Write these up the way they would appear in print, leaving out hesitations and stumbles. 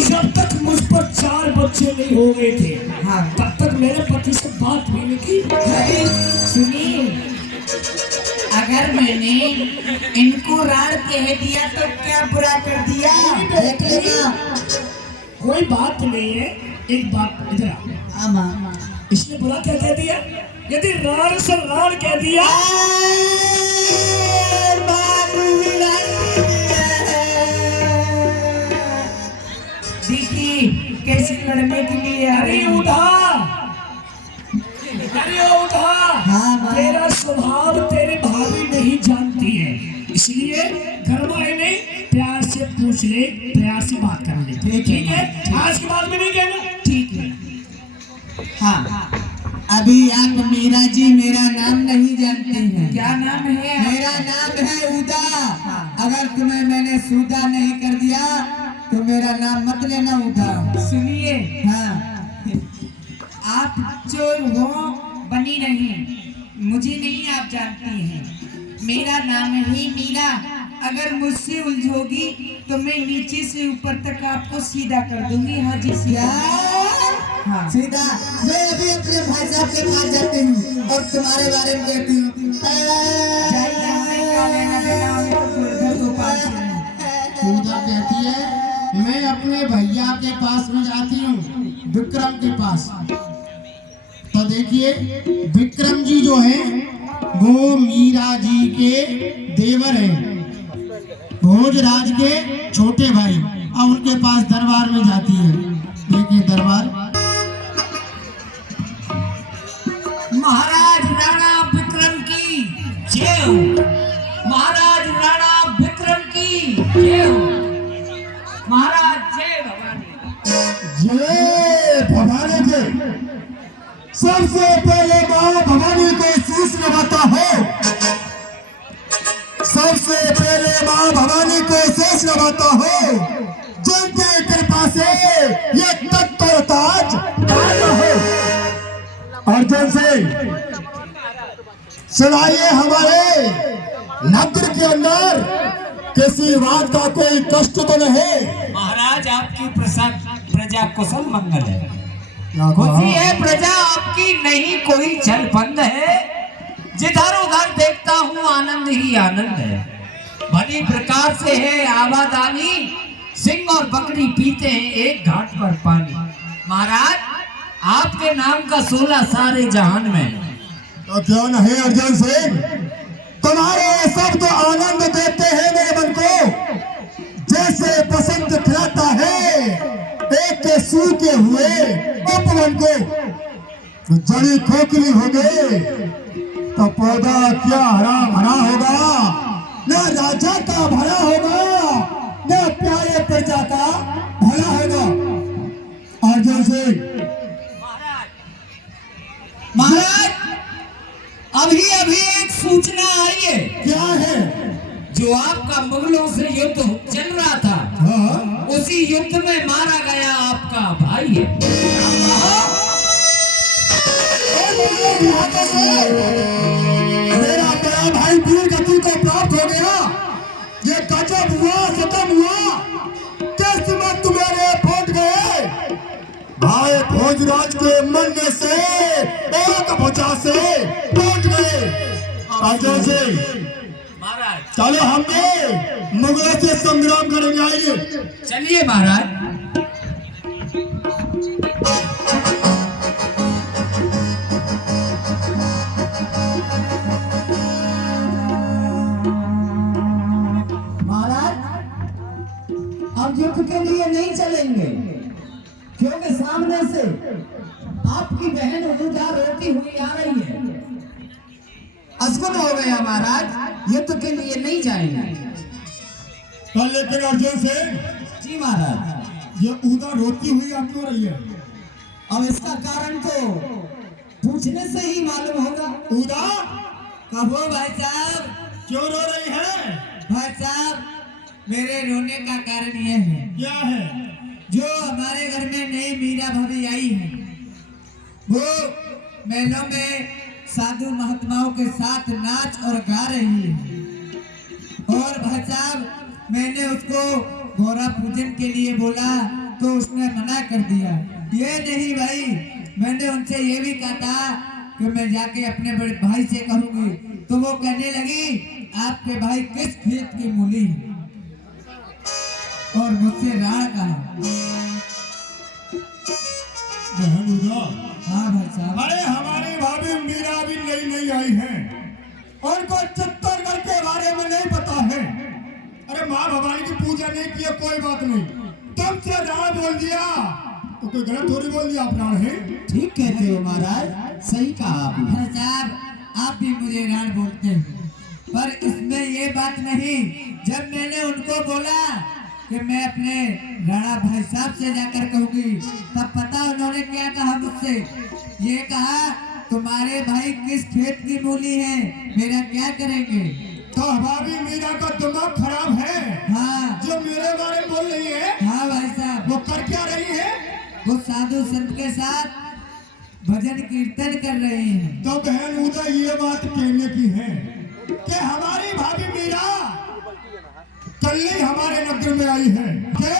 जब तक मुझ पर 4 बच्चे नहीं हो गए थे, हाँ, तब तक मेरे पति से बात भी नहीं की। अरे सुनिए, अगर मैंने इनको राड़ कह दिया तो क्या बुरा कर दिया? देख लेना। कोई बात नहीं है। एक बात इधर आ। इसने बुरा क्या कह दिया? यदि राड़ से राड़ कह दिया, देखिए कैसे लड़ने के लिए अरे उठा, अरे उठा। हाँ, तेरा स्वभाव तेरी भाभी नहीं जानती है, इसलिए घर में नहीं, प्यार से पूछ ले, प्यार से बात कर ले। ठीक है? आज के बाद में नहीं कहना। ठीक है। हाँ, अभी आप मीरा जी मेरा नाम नहीं जानते हैं। क्या नाम है? मेरा नाम है उदा। अगर तुम्हें मैंने सूदा नहीं कर दिया तो मेरा नाम मत लेना उदा। सुनिए, हाँ, आप जो हो बनी नहीं, मुझे नहीं आप जानती हैं। मेरा नाम है मीरा। अगर मुझसे उलझोगी तो मैं नीचे से ऊपर तक आपको सीधा कर दूंगी। हाँ जी, सीधा। हाँ, सीधा। मैं अभी अपने भाई साहब के पास जाती हूँ और तुम्हारे बारे में कहती हूँ। पूजा कहती है मैं अपने भैया के पास में जाती हूँ, विक्रम के पास। तो देखिए, विक्रम जी जो है वो मीरा जी के देवर हैं, भोजराज के छोटे भाई। अब उनके पास दरबार में जाती है। देखिए दरबार। महाराज राणा विक्रम की जय हो। महाराज राणा विक्रम की जय हो। महाराज जय भवानी। जय भवानी जय। सबसे पहले माँ भवानी को शीश नवाता है। सबसे पहले माँ भवानी को शीश नवाता है, जिनकी कृपा से ये तख्त और ताज कायम है। अर्जुन सिंह, सुनाइए हमारे नगर के अंदर किसी बात का कोई कष्ट तो नहीं? महाराज आपकी प्रजा कुशल मंगल है। खुशी है प्रजा आपकी, नहीं कोई छल बंद है। जिधर उधर देखता हूँ आनंद ही आनंद है। भली प्रकार से है आबादानी, सिंह और बकरी पीते हैं एक घाट पर पानी। महाराज आपके नाम का 16 सारे जहान में। तो क्यों नहीं अर्जुन सिंह, तुम्हारे शब्द आनंद देते हैं मेरे मन को, जैसे बसंत खिलाता है एक के सूखे हुए उपवन को। जड़ी खोखली हो गई तो पौधा क्या हरा भरा होगा, न राजा का भला होगा, न प्यारे प्रजा का भला होगा। अर्जुन सिंह, महाराज अभी अभी एक सूचना आई है। क्या है? जो आपका मुगलों से युद्ध चल रहा था, हाँ? उसी युद्ध में मारा गया आपका भाई है। मेरा बड़ा भाई वीर गति को प्राप्त हो गया। ये गजब हुआ, खत्म हुआ। किस्मत मेरे फूट गए। भाई भोजराज के मरने से एक भुजा से टूट गए। अर्जुन सिंह, महाराज चलो हमने मुगलों से संग्राम करेंगे। आइए चलिए महाराज। अब युद्ध के लिए नहीं चलेंगे, क्योंकि सामने से आपकी बहन उदा रोती हुई आ रही है। अशुभ हो गया महाराज, युद्ध के लिए नहीं जाएंगे। लेकिन अर्जुन सिंह जी महाराज, ये उदा रोती हुई आप क्यों रही है? अब इसका कारण तो पूछने से ही मालूम होगा। उदा कहो भाई साहब। क्यों रो रही है? भाई साहब, मेरे रोने का कारण यह है, क्या है? जो हमारे घर में नई मीरा भाभी आई है, वो मेलों में साधु महात्माओं के साथ नाच और गा रही है। और भाई साहब, मैंने उसको घोड़ा पूजन के लिए बोला तो उसने मना कर दिया। ये नहीं भाई, मैंने उनसे ये भी कहा था कि मैं जाके अपने बड़े भाई से कहूंगी, तो वो कहने लगी आपके भाई किस खेत की मूली है, और मुझसे राण कहा। बहन उदा, हाँ भाई साहब। अरे हमारी भाभी मीरा भी नई नई आई है, उनको चित्तौड़गढ़ के बारे में नहीं पता है। अरे माँ भवानी की पूजा नहीं की है, कोई बात नहीं, तुमसे राण बोल दिया तो कोई गलत थोड़ी बोल दिया। आप राण है? ठीक कहते हो महाराज, सही कहा आपने। भाई साहब आप भी मुझे राण बोलते हैं, पर इसमें ये बात नहीं। जब मैंने उनको बोला कि मैं अपने राणा भाई साहब से जाकर कहूंगी, तब पता उन्होंने क्या कहा मुझसे? ये कहा तुम्हारे भाई किस खेत की मूली है, मेरा क्या करेंगे? तो भाभी मीरा का दिमाग खराब है। हाँ जो मेरे बारे में बोल रही है, हाँ भाई साहब, वो कर क्या रही है? वो साधु संत के साथ भजन कीर्तन कर रहे हैं। तो बहन उदा ये बात कहने की है कि हमारी भाभी मीरा कल ही हमारे नगर में आई है कि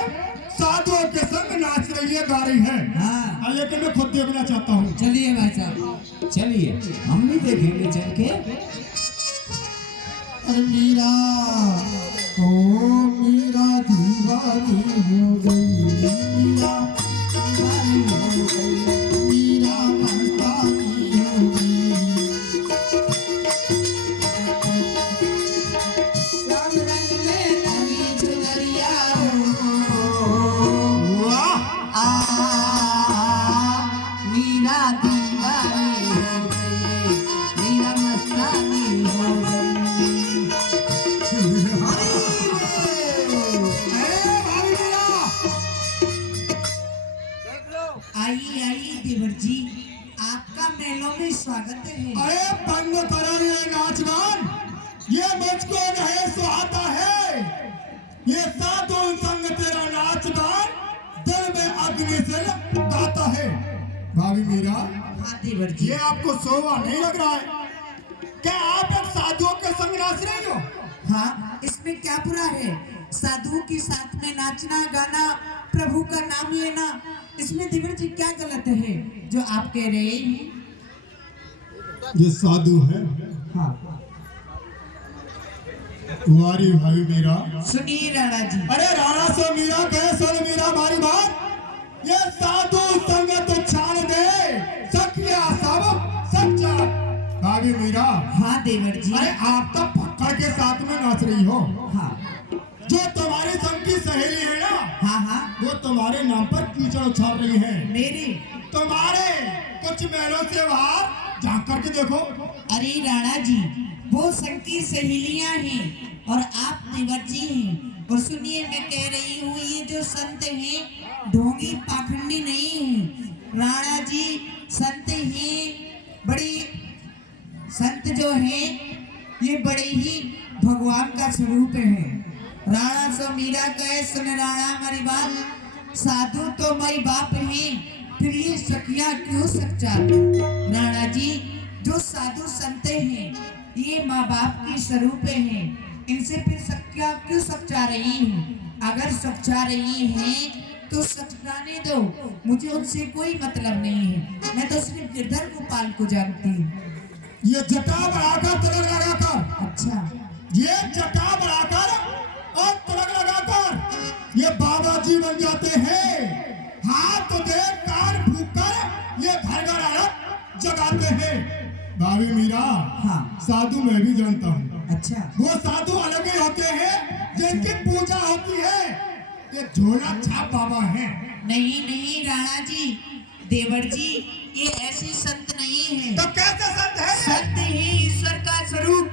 साधुओं के संग नाच रही है, गा रही है। हाँ लेकिन मैं खुद देखना चाहता हूँ। चलिए भाई साहब। चलिए हम भी देखेंगे चल के। अरे मीरा, ओ मीरा दीवानी हो गई, मीरा दीवानी हो गई, मीरा मस्तानी हो गई। रंग रंग में नवी चुनरिया वाह, मीरा दीवानी हो गई, मीरा मस्तानी हो गई। आइए आइए देवर जी, आपका मेलों में स्वागत है। अरे बंद करो ये नाच गान, ये मुझको नहीं सुहाता है। ये साधु संग तेरा नाच गान दिल में अग्नि से गाता है। भाभी मीरा, हाँ देवर जी। ये आपको शोभा नहीं लग रहा है? क्या आप एक साधुओं के संग नाच रही हो? हाँ, इसमें क्या बुरा है? साधु के साथ में नाचना गाना, प्रभु का नाम लेना, इसमें देवर जी क्या गलत है जो आप कह रहे हैं? ये साधु है। हाँ तुम्हारी भाभी मीरा। सुनिए राणा जी। अरे राणा से मीरा कहे, सुन मीरा हमारी बात। ये साधु संग तो छान दे, सखिया सब सच्चा। भाभी मीरा, हाँ देवर जी। अरे आप तो पकड़ के साथ में नाच रही हो। हाँ जो तुम्हारी संग की सहेली है ना, हाँ हाँ, वो तुम्हारे नाम पर कीचड़ उछाल रही है। मेरे तुम्हारे कुछ मेलों से बाहर जा करके देखो। अरे राणा जी, वो संग की सहेलियां हैं और आप देवर जी हैं। और सुनिए, मैं कह रही हूँ ये जो संत हैं ढोंगी पाखंडी नहीं है। राणा जी संत हैं, बड़ी संत जो हैं ये बड़े ही भगवान का स्वरूप है। राणा सो मीरा कहे, सुन राणा हमारी बात, साधु तो मई बाप हैं, फिर ये सखिया क्यों सच्चा? राणा जी, जो साधु संत हैं ये माँ बाप की स्वरूप हैं, इनसे फिर सखिया क्यों सच्चा रही हैं? अगर सच्चा रही हैं तो सचनाने दो, मुझे उनसे कोई मतलब नहीं है। मैं तो सिर्फ गिरधर गोपाल को जानती हूँ। ये जटा बढ़ाकर तिलक लगाकर, अच्छा, ये जटा बढ़ाकर और तिलक लगाकर ये बाबा जी बन जाते हैं। हाथ दे कान फूंककर ये घर घर औरत जगाते हैं। भाभी मीरा, हाँ साधु मैं भी जानता हूँ। अच्छा, वो साधु अलग ही होते हैं जिनकी पूजा होती है। ये झोला छाप बाबा है। नहीं नहीं राणा जी, देवर जी, ये ऐसे संत नहीं है। तो कैसे संत है? संत ही ईश्वर का स्वरूप,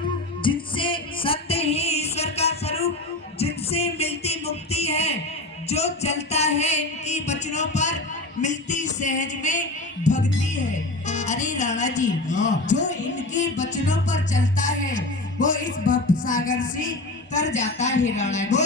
जिनसे संत ही ईश्वर का स्वरूप, जिनसे मिलती मुक्ति है। जो चलता है इनकी वचनों पर, मिलती सहज में भक्ति है। अरे राणा जी, जो इनके वचनों पर चलता है वो इस भव सागर से तर जाता है राणा जी।